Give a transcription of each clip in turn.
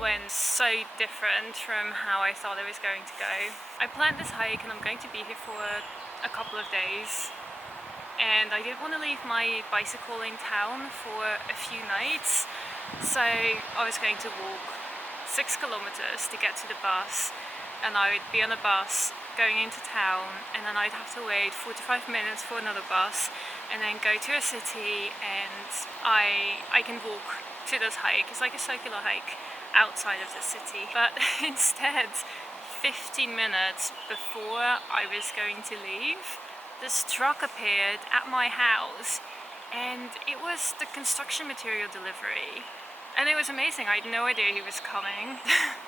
went so different from how I thought it was going to go. I planned this hike and I'm going to be here for a couple of days. And I didn't want to leave my bicycle in town for a few nights. So I was going to walk 6 kilometers to get to the bus. And I would be on a bus going into town, and then I'd have to wait 45 minutes for another bus, and then go to a city, and I can walk to this hike. It's like a circular hike outside of the city. But instead, 15 minutes before I was going to leave, this truck appeared at my house, and it was the construction material delivery. And it was amazing. I had no idea he was coming.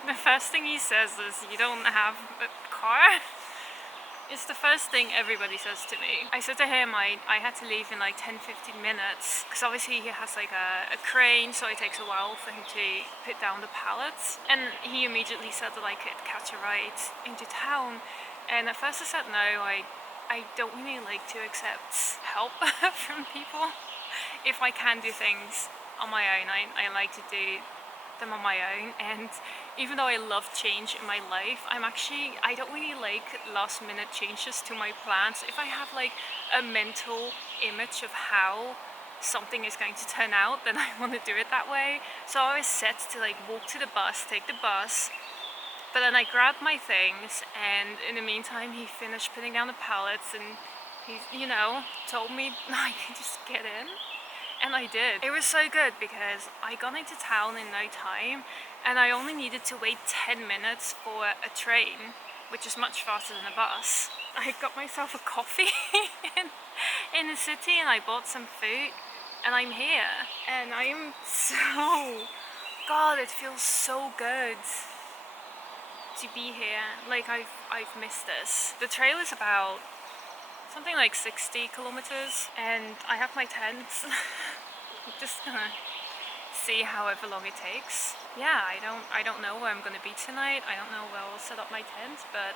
The first thing he says is, "You don't have a car?" It's the first thing everybody says to me. I said to him I had to leave in like 10-15 minutes, because obviously he has like a crane, so it takes a while for him to put down the pallets. And he immediately said that I could catch a ride into town. And at first I said no, I don't really like to accept help from people. If I can do things on my own, I like to do them on my own. And even though I love change in my life, I don't really like last minute changes to my plans. If I have like a mental image of how something is going to turn out, then I want to do it that way. So I was set to like walk to the bus, take the bus, but then I grabbed my things, and in the meantime he finished putting down the pallets, and he, told me I could just get in. And I did. It was so good because I got into town in no time, and I only needed to wait 10 minutes for a train, which is much faster than a bus. I got myself a coffee in the city, and I bought some food, and I'm here. And I'm so... God, it feels so good to be here. Like, I've missed this. The trail is about something like 60 kilometers, and I have my tent. I'm just gonna see however long it takes. Yeah, I don't know where I'm gonna be tonight. I don't know where I'll set up my tent, but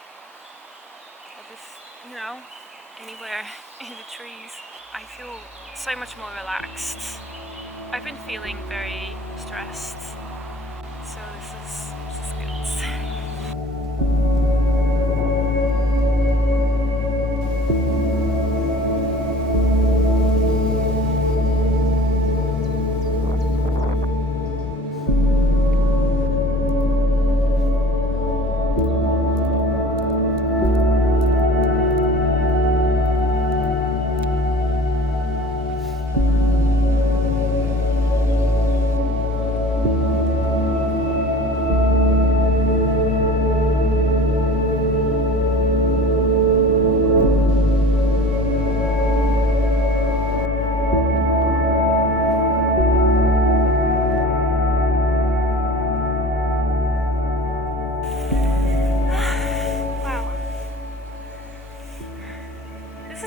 I'll just, anywhere in the trees. I feel so much more relaxed. I've been feeling very stressed, so this is good.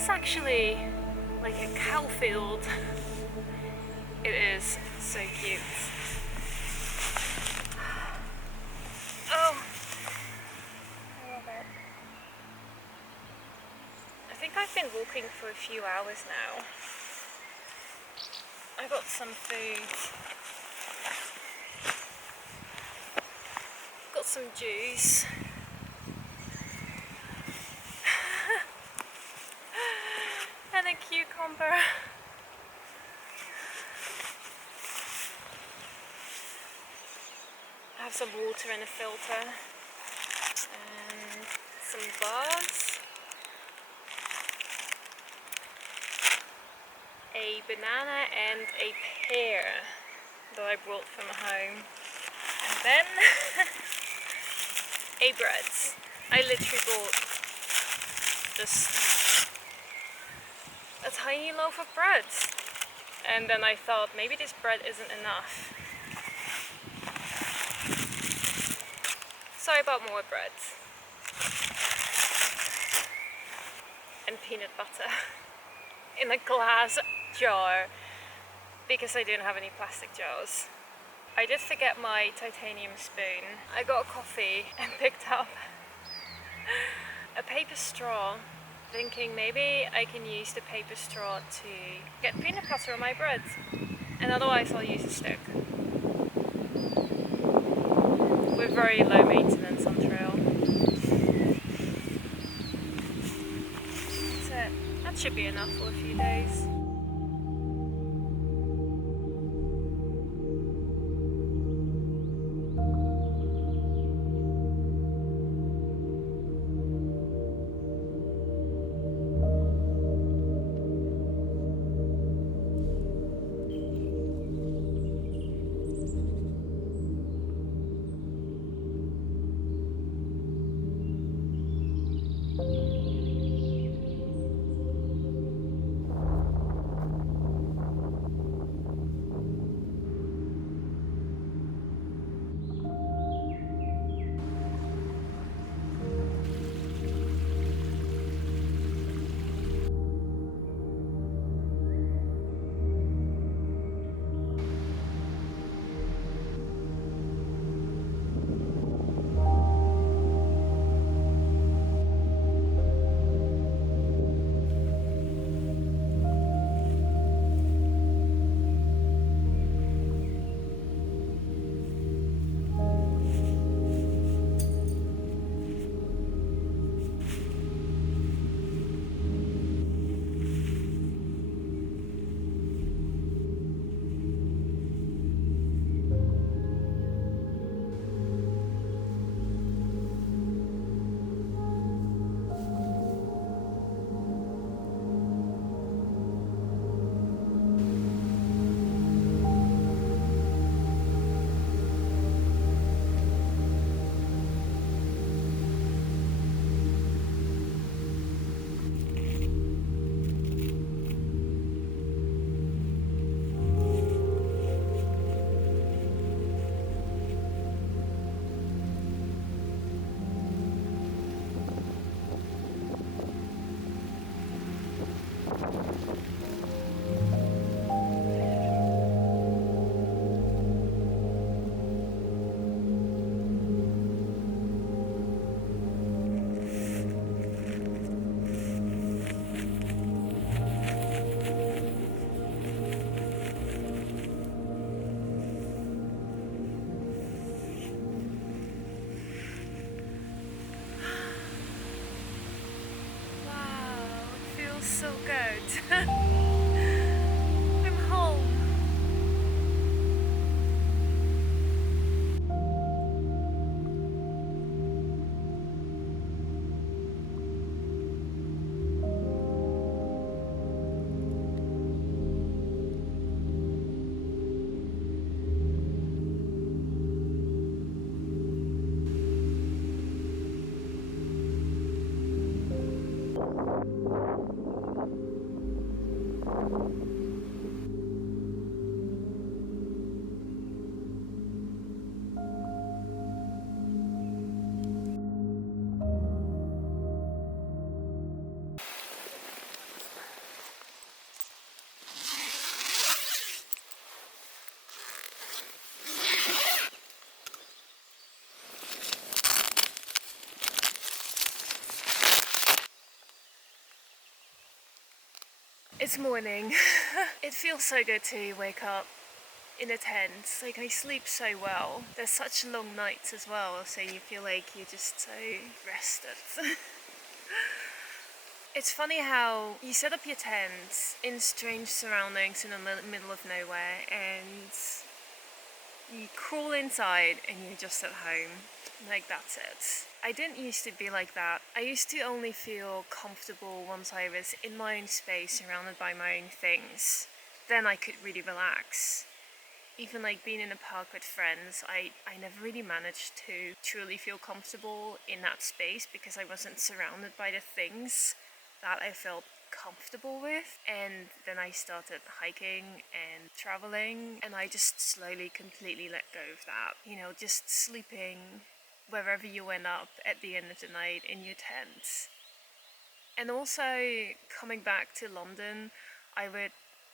Actually like a cow field. It is so cute. Oh, I love it. I think I've been walking for a few hours now. I got some food, got some juice. And a cucumber. I have some water in a filter and some bars, a banana and a pear that I brought from home, and then a bread. I literally bought just a tiny loaf of bread, and then I thought maybe this bread isn't enough, so I bought more bread and peanut butter in a glass jar because I didn't have any plastic jars. I did forget my titanium spoon. I got a coffee and picked up a paper straw, thinking maybe I can use the paper straw to get peanut butter on my bread, and otherwise I'll use a stick. very low maintenance on trail. So that should be enough for a few days. So good. I'm home. It's morning. It feels so good to wake up in a tent. Like, I sleep so well. There's such long nights as well, so you feel like you're just so rested. It's funny how you set up your tent in strange surroundings in the middle of nowhere and you crawl inside and you're just at home. Like, that's it. I didn't used to be like that. I used to only feel comfortable once I was in my own space, surrounded by my own things. Then I could really relax. Even like being in a park with friends, I never really managed to truly feel comfortable in that space because I wasn't surrounded by the things that I felt comfortable with. And then I started hiking and traveling, and I just slowly completely let go of that. You know, just sleeping wherever you end up at the end of the night in your tent. And also coming back to London, I would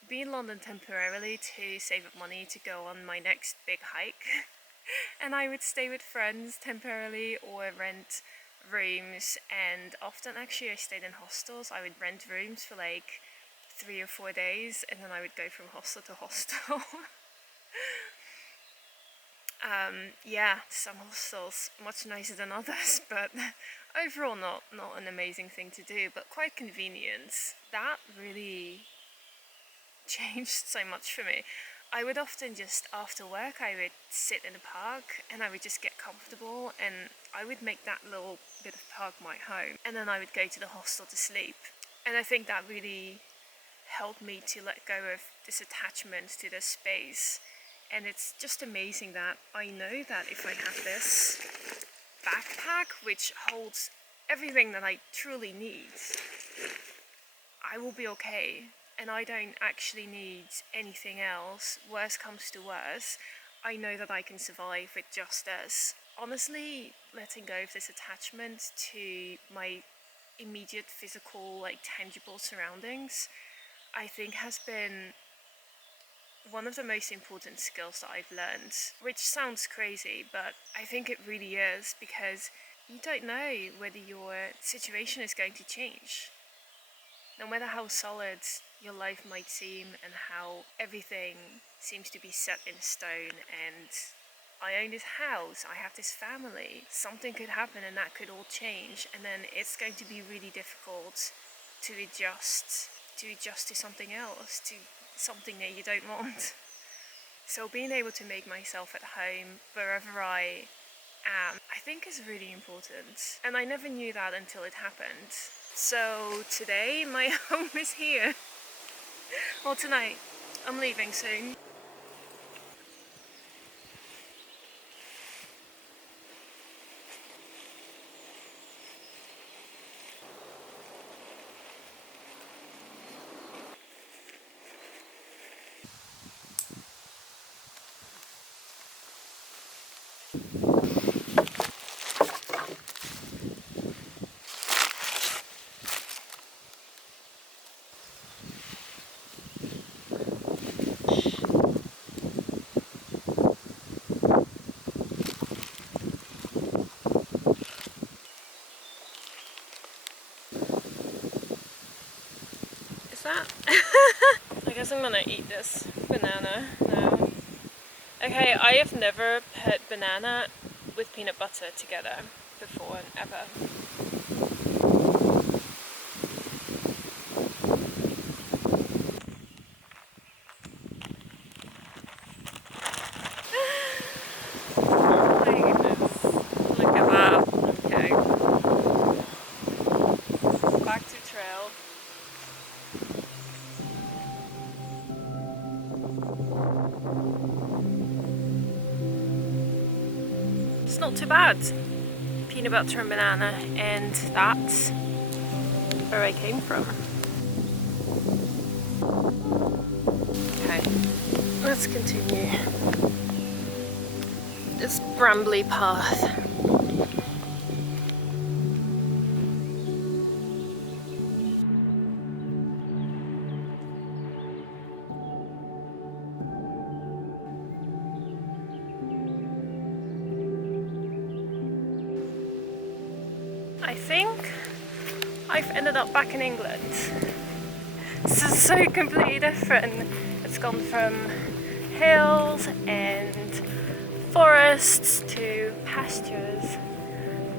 be in London temporarily to save up money to go on my next big hike. And I would stay with friends temporarily or rent rooms, and often actually I stayed in hostels. I would rent rooms for like 3 or 4 days and then I would go from hostel to hostel. Yeah, some hostels much nicer than others, but overall not an amazing thing to do, but quite convenient. That really changed so much for me. I would often just after work I would sit in a park and I would just get comfortable and I would make that little bit of park my home and then I would go to the hostel to sleep. And I think that really helped me to let go of this attachment to the space. And it's just amazing that I know that if I have this backpack which holds everything that I truly need, I will be okay. And I don't actually need anything else. Worst comes to worst, I know that I can survive with just this. Honestly, letting go of this attachment to my immediate physical, like tangible surroundings, I think has been one of the most important skills that I've learned, which sounds crazy, but I think it really is, because you don't know whether your situation is going to change. No matter how solid your life might seem and how everything seems to be set in stone and I own this house, I have this family, something could happen and that could all change, and then it's going to be really difficult to adjust to something else, to something that you don't want. So being able to make myself at home wherever I am, I think is really important. And I never knew that until it happened. So today my home is here. Well, tonight. I'm leaving soon. Is that? I guess I'm gonna eat this banana now. Okay, I have never put banana with peanut butter together before, ever. Oh my goodness. Look at that. Okay. Back to trail. It's not too bad. Peanut butter and banana, and that's where I came from. Okay, let's continue this brambly path. I think I've ended up back in England. This is so completely different. It's gone from hills and forests to pastures.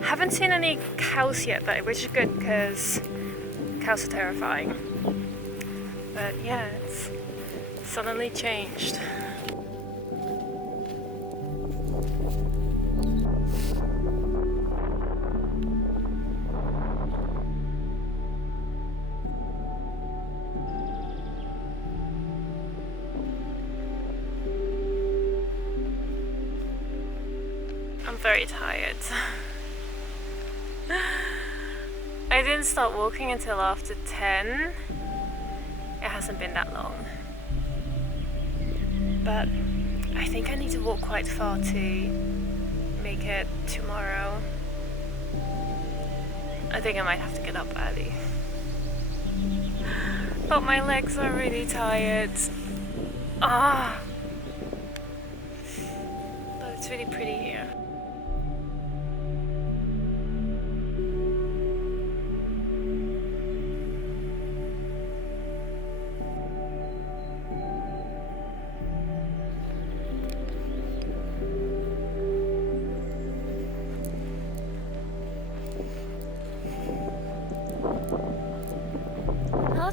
Haven't seen any cows yet though, which is good because cows are terrifying. But yeah, it's suddenly changed. I'm very tired. I didn't start walking until after 10. It hasn't been that long. But I think I need to walk quite far to make it tomorrow. I think I might have to get up early. But my legs are really tired. Ah! But it's really pretty here.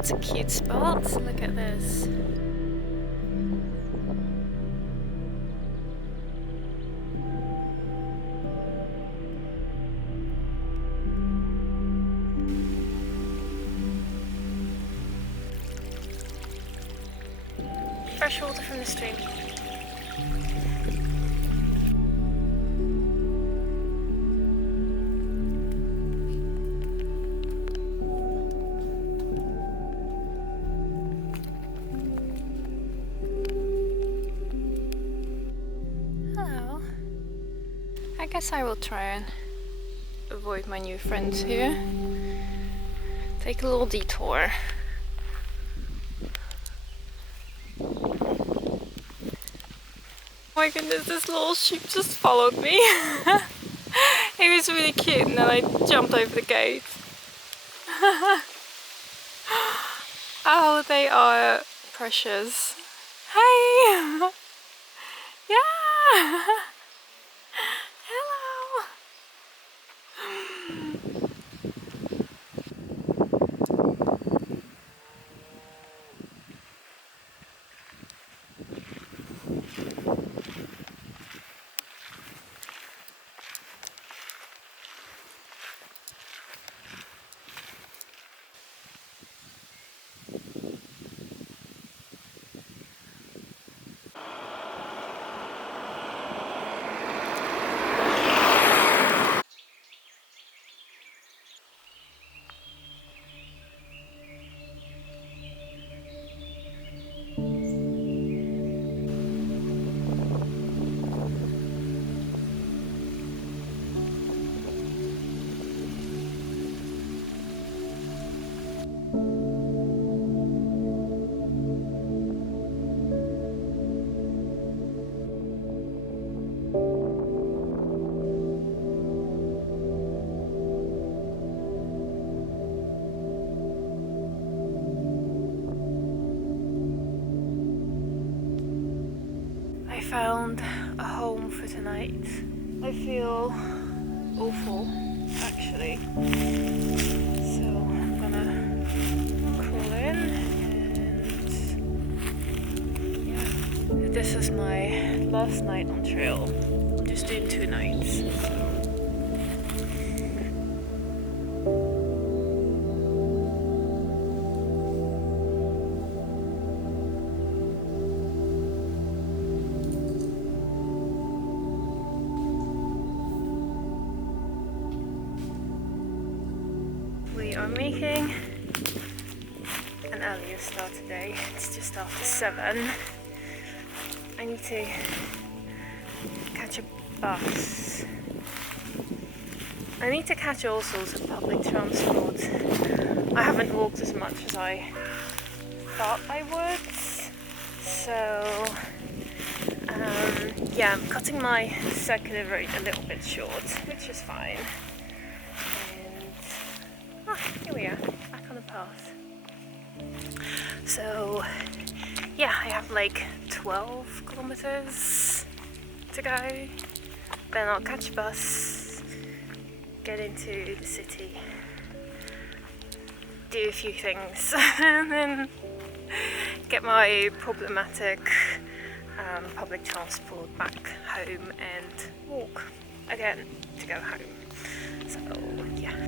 that's a cute spot. Look at this. Fresh water from the stream. Hello. I guess I will try and avoid my new friends here. Take a little detour. Oh my goodness, this little sheep just followed me. It was really cute and then I jumped over the gate. Oh, they are precious. Hey! Yeah! Hello! I found a home for tonight. I feel awful, actually. So I'm gonna crawl in and yeah. This is my last night on trail. I'm just doing 2 nights. We are making an earlier start today. It's just after 7. I need to catch a bus. I need to catch all sorts of public transport. I haven't walked as much as I thought I would. So yeah, I'm cutting my circular route a little bit short, which is fine. Here we are, back on the path. So, yeah, I have like 12 kilometers to go. Then I'll catch a bus, get into the city, do a few things, and then get my problematic public transport back home and walk again to go home. So, yeah.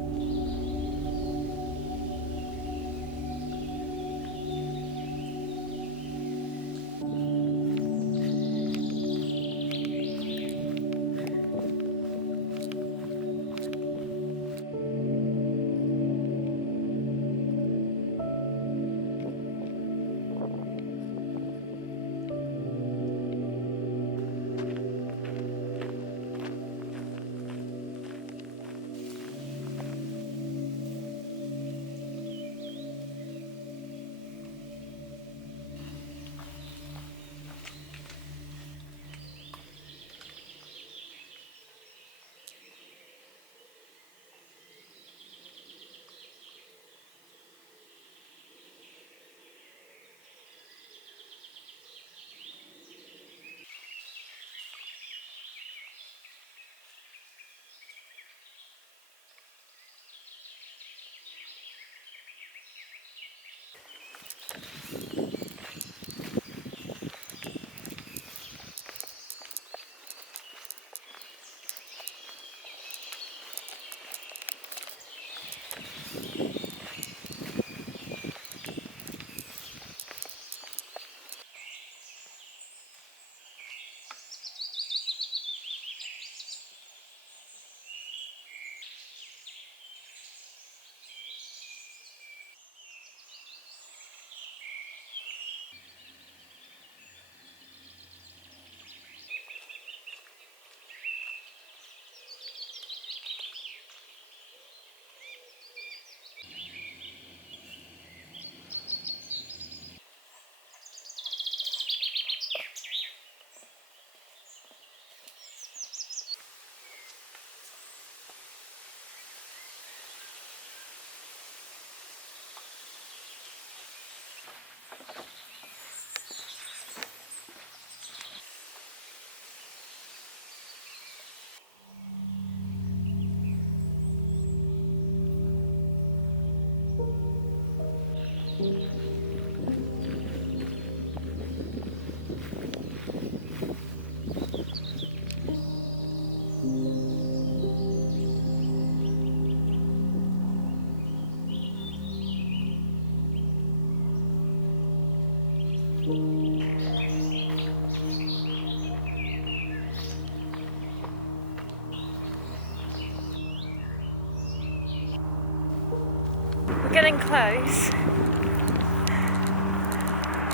getting close.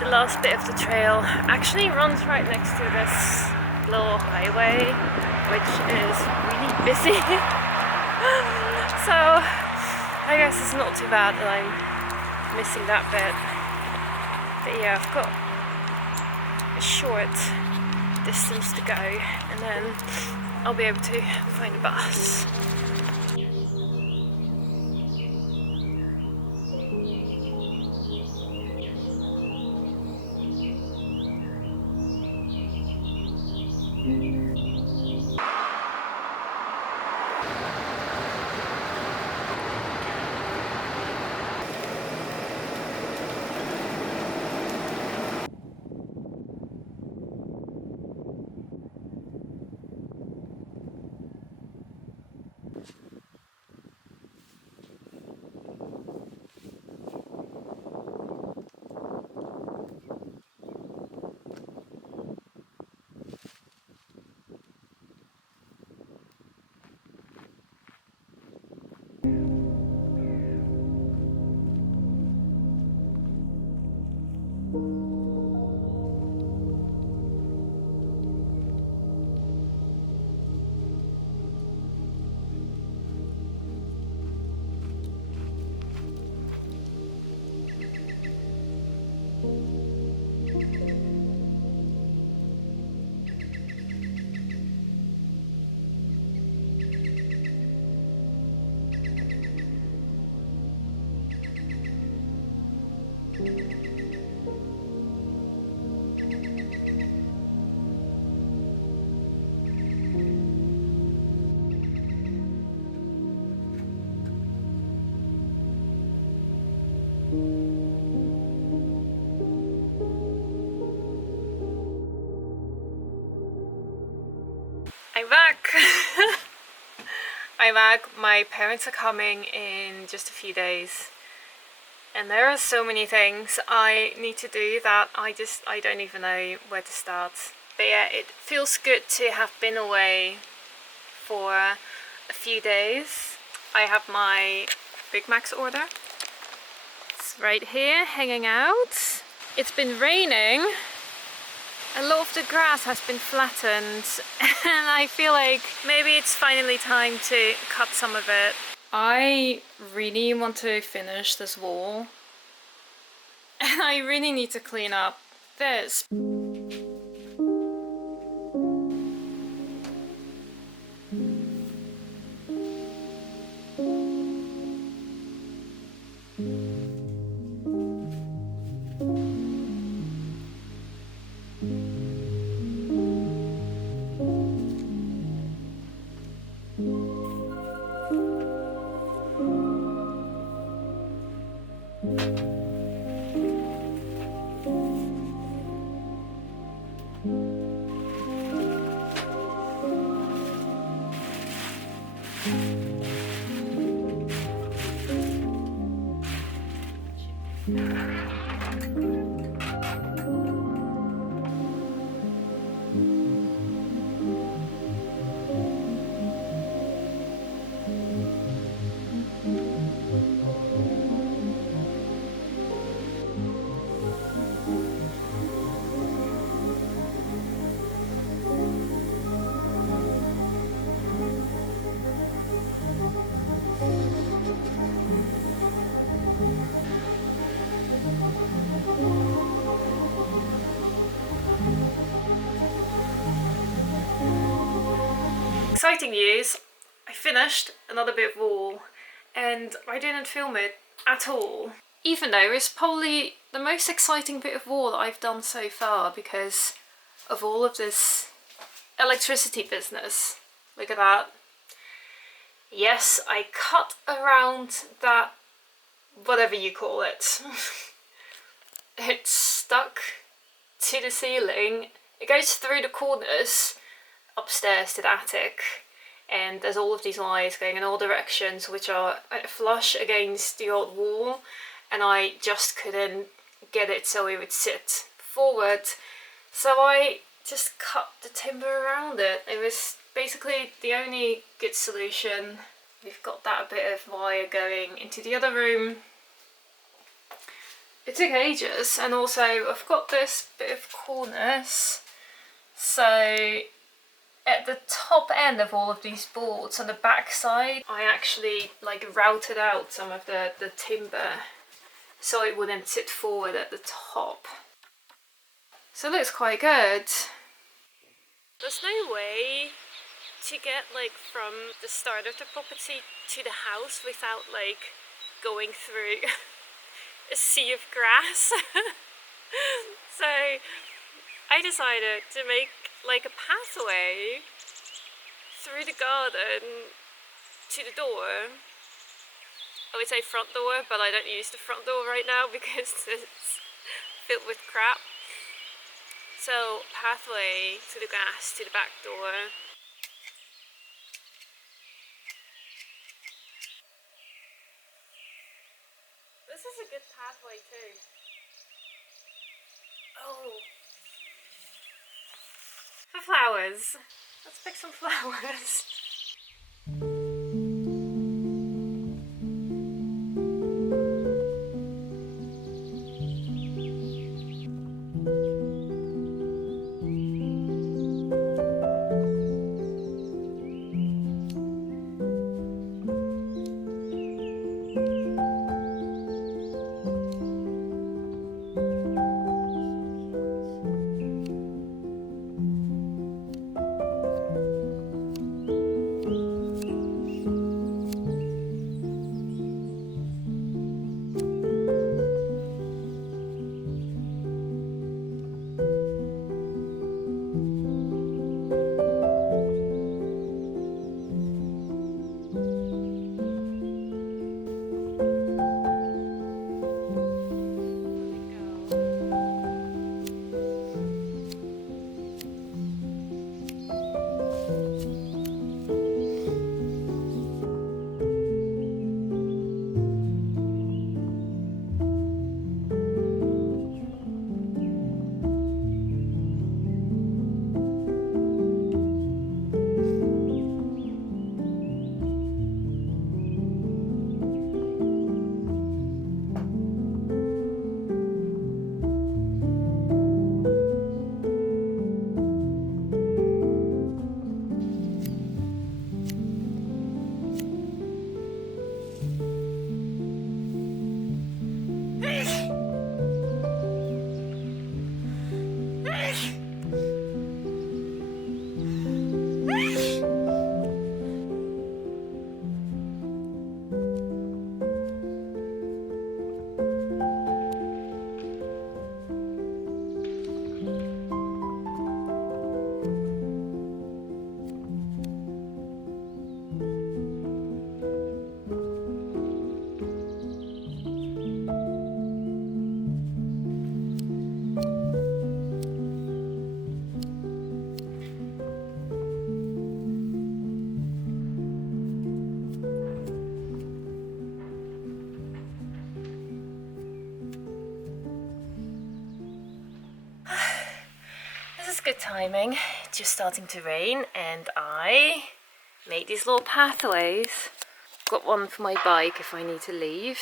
The last bit of the trail actually runs right next to this little highway, which is really busy. So I guess it's not too bad that I'm missing that bit. But yeah, I've got a short distance to go and then I'll be able to find a bus. I'm back! I'm back. My parents are coming in just a few days and there are so many things I need to do that I don't even know where to start. But yeah, it feels good to have been away for a few days. I have my Big Mac's order. It's right here hanging out. It's been raining. A lot of the grass has been flattened and I feel like maybe it's finally time to cut some of it. I really want to finish this wall and I really need to clean up this. Exciting news! I finished another bit of wall and I didn't film it at all. Even though it's probably the most exciting bit of wall that I've done so far because of all of this electricity business. Look at that. Yes, I cut around that, whatever you call it. It's stuck to the ceiling. It goes through the corners upstairs to the attic, and there's all of these wires going in all directions which are flush against the old wall, and I just couldn't get it so it would sit forward, so I just cut the timber around it. It was basically the only good solution. We've got that bit of wire going into the other room, it took ages, and also I've got this bit of cornice, so at the top end of all of these boards on the back side I actually like routed out some of the timber so it wouldn't sit forward at the top. So it looks quite good. There's no way to get like from the start of the property to the house without like going through a sea of grass. So I decided to make like a pathway through the garden to the door. I would say front door, but I don't use the front door right now because it's filled with crap. So pathway to the grass to the back door. This is a good pathway too. Oh. For flowers. Let's pick some flowers. Good timing. It's just starting to rain and I made these little pathways. Got one for my bike if I need to leave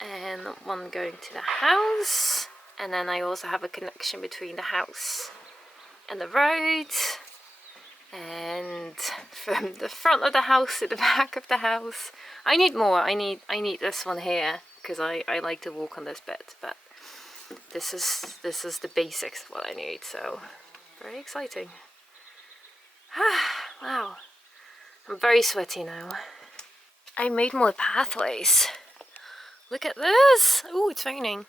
and one going to the house, and then I also have a connection between the house and the road, and from the front of the house to the back of the house. I need more. I need this one here because I like to walk on this bit, but this is the basics of what I need, so very exciting. Wow, I'm very sweaty now. I made more pathways. Look at this. Oh, it's raining.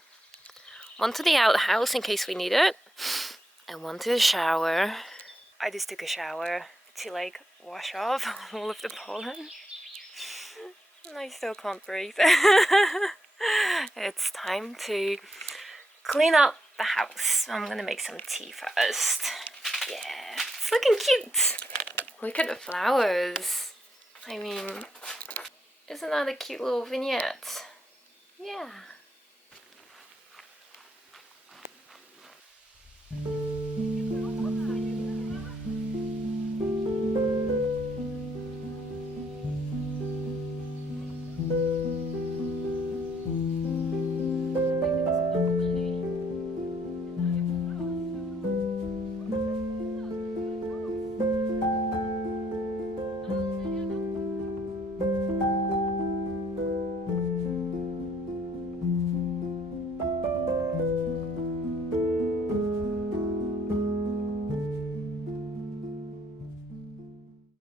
One to the outhouse in case we need it, and one to the shower. I just took a shower to like wash off all of the pollen. And I still can't breathe. It's time to clean up the house. I'm gonna make some tea first. Yeah, it's looking cute. Look at the flowers. I mean, isn't that a cute little vignette? Yeah.